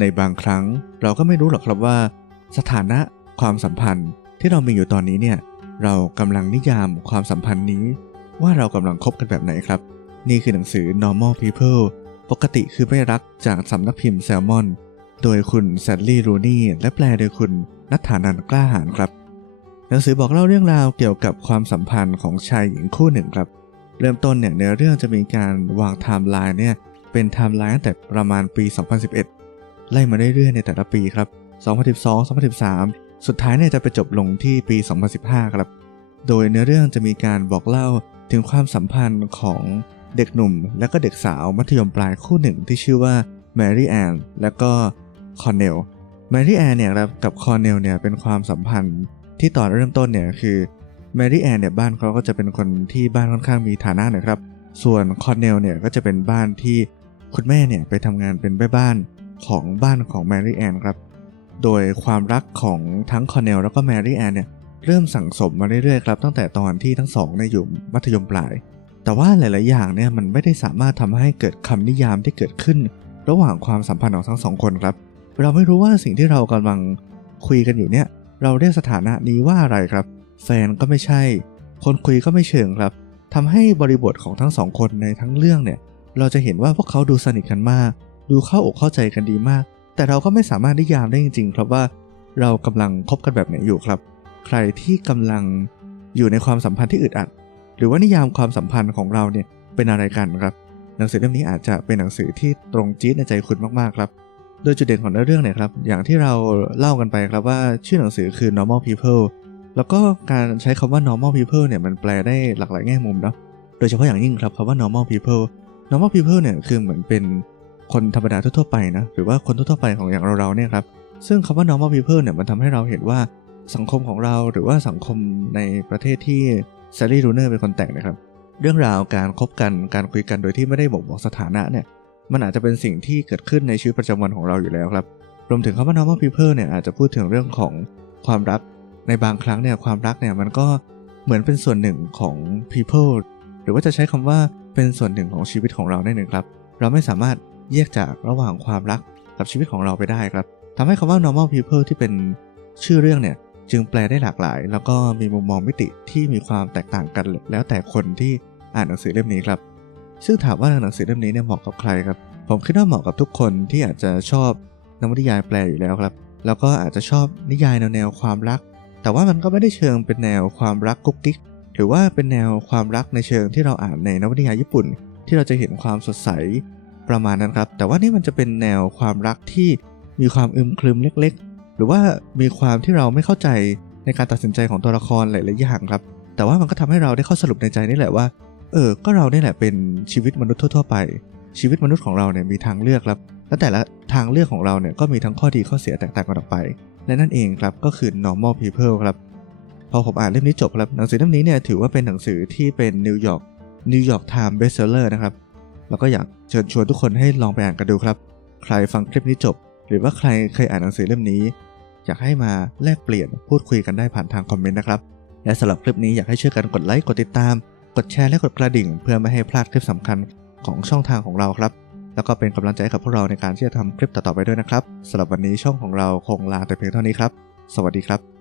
ในบางครั้งเราก็ไม่รู้หรอกครับว่า สถานะความสัมพันธ์ที่เรามีอยู่ตอนนี้เนี่ยเรากำลังนิยามความสัมพันธ์นี้ ว่าเรากำลังคบกันแบบไหนครับ นี่คือหนังสือ normal people ปกติคือไม่รักจากสำนักพิมพ์แซลมอน โดยคุณแซดลี่รูนี่และแปลโดยคุณนัทธานันกล้าหาญครับ หนังสือบอกเล่าเรื่องราวเกี่ยวกับความสัมพันธ์ของชายหญิงคู่หนึ่งครับ เริ่มต้นเนี่ยในเรื่องจะมีการวางไทม์ไลน์เนี่ยเป็นไทม์ไลน์ตั้งแต่ประมาณปี 2011 ไล่มาเรื่อยๆในแต่ละปีครับ 2012 2013 สุดท้ายเนี่ยจะไปจบลงที่ปี 2015 ครับ โดยเนื้อเรื่องจะมีการบอกเล่าถึงความสัมพันธ์ของเด็กหนุ่ม และก็เด็กสาวมัธยมปลายคู่หนึ่งที่ชื่อว่าแมรี่แอนและก็คอนเนลแมรี่แอนเนี่ยครับกับคอนเนลเนี่ยเป็นความสัมพันธ์ที่ตอนเริ่มต้นเนี่ยคือแมรี่แอนเนี่ยบ้านเขาก็จะเป็นคนที่บ้านค่อนข้างมีฐานะหนะครับ ส่วนคอนเนลเนี่ยก็จะเป็นบ้านที่คุณแม่เนี่ยไปทำงานเป็นแม่บ้าน ของบ้านของแมรี่แอนครับ โดยความรักของทั้งคอนเนลแล้วก็แมรี่แอนเนี่ยเริ่มสั่งสมมาเรื่อยๆครับตั้งแต่ตอนที่ทั้งสองในอยู่มัธยมปลาย แต่ว่าหลายๆอย่างเนี่ยมันไม่ได้สามารถทำให้เกิดคำนิยามที่เกิดขึ้น ระหว่างความสัมพันธ์ของทั้งสองคนครับ เราไม่รู้ว่าสิ่งที่เรากำลังคุยกันอยู่เนี่ยเราเรียกสถานะนี้ว่าอะไรครับ แฟนก็ไม่ใช่ คนคุยก็ไม่เชิงครับทำให้บริบทของทั้งสองคนในทั้งเรื่องเนี่ย เราจะเห็นว่าพวกเขาดูสนิทกันมาก ดูเข้าอกเข้าใจกันดีมาก แต่เราก็ไม่สามารถนิยามได้จริง ๆ ครับว่า เรากำลังคบกันแบบไหนอยู่ครับ ใครที่กำลังอยู่ในความสัมพันธ์ที่อึดอัด หรือว่านิยามความสัมพันธ์ของเราเนี่ยเป็นอะไรกันครับ หนังสือเล่มนี้อาจจะเป็นหนังสือที่ตรงจี๊ดในใจคุณมากๆครับ โดยจุดเด่นของเนื้อเรื่องเนี่ยครับ อย่างที่เราเล่ากันไปครับว่าชื่อหนังสือคือ normal people แล้วก็การใช้คำว่า normal people เนี่ยมันแปลได้หลากหลายแง่มุมเนาะ โดยเฉพาะอย่างยิ่งครับคำว่า normal people normal people เนี่ยคือเหมือนเป็น คนธรรมดาทั่วไปนะหรือว่าคนทั่วไปของอย่างเราๆเนี่ยครับซึ่งคำว่า normal people เนี่ยมันทำให้เราเห็นว่าสังคมของเราหรือว่าสังคมในประเทศที่แซลลี่รูเนอร์เป็นคนแต่งนะครับ เรื่องราวการคบกันการคุยกันโดยที่ไม่ได้บอกบอกสถานะเนี่ยมันอาจจะเป็นสิ่งที่เกิดขึ้นในชีวิตประจำวันของเราอยู่แล้วครับรวมถึงคำว่า normal people เนี่ยอาจจะพูดถึงเรื่องของความรักในบางครั้งเนี่ยความรักเนี่ยมันก็เหมือนเป็นส่วนหนึ่งของ people หรือว่าจะใช้คำว่าเป็นส่วนหนึ่งของชีวิตของเราได้หนึ่งครับ เราไม่สามารถ แยกจากระหว่างความรักกับชีวิตของเราไปได้ครับทำให้คำว่า normal people ที่เป็นชื่อเรื่องเนี่ยจึงแปลได้หลากหลาย แล้วก็มีมุมมองมิติที่มีความแตกต่างกัน แล้วแต่คนที่อ่านหนังสือเล่มนี้ครับ ซึ่งถามว่าหนังสือเล่มนี้เนี่ยเหมาะกับใครครับ ผมคิดว่าเหมาะกับทุกคนที่อาจจะชอบนวนิยายแปลอยู่แล้วครับ แล้วก็อาจจะชอบนิยายแนวแนวความรัก แต่ว่ามันก็ไม่ได้เชิงเป็นแนวความรักกุ๊กกิ๊กหรือว่าเป็นแนวความรักในเชิงที่เราอ่านในนวนิยายญี่ปุ่น ที่เราจะเห็นความสดใส ประมาณนั้นครับ แต่ว่านี่มันจะเป็นแนวความรักที่มีความอึมครึมเล็กๆ หรือว่ามีความที่เราไม่เข้าใจในการตัดสินใจของตัวละครหลายๆอย่างครับ แต่ว่ามันก็ทำให้เราได้ข้อสรุปในใจนี่แหละว่า เออ ก็เราเนี่ยแหละเป็นชีวิตมนุษย์ทั่ว ๆ ไป ชีวิตมนุษย์ของเราเนี่ยมีทางเลือกครับ และแต่ละทางเลือกของเราเนี่ยก็มีทั้งข้อดีข้อเสียแตกต่างกันออกไป และนั่นเองครับก็คือ normal people ครับพอผมอ่านเล่มนี้จบครับหนังสือเล่มนี้เนี่ยถือว่าเป็นหนังสือที่เป็นนิวยอร์กนิวยอร์กไทม์เบสเซอร์นะครับ แล้วก็อยากเชิญชวนทุกคนให้ลองไปอ่านกันดูครับ ใครฟังคลิปนี้จบ หรือว่าใครเคยอ่านหนังสือเล่มนี้ อยากให้มาแลกเปลี่ยนพูดคุยกันได้ผ่านทางคอมเมนต์นะครับ และสำหรับคลิปนี้อยากให้ช่วยกันกดไลค์กดติดตาม กดแชร์และกดกระดิ่ง เพื่อไม่ให้พลาดคลิปสำคัญของช่องทางของเราครับ แล้วก็เป็นกำลังใจให้กับพวกเราในการที่จะทำคลิปต่อๆไปด้วยนะครับสำหรับวันนี้ช่องของเราคงลาแต่เพียงเท่านี้ครับ สวัสดีครับ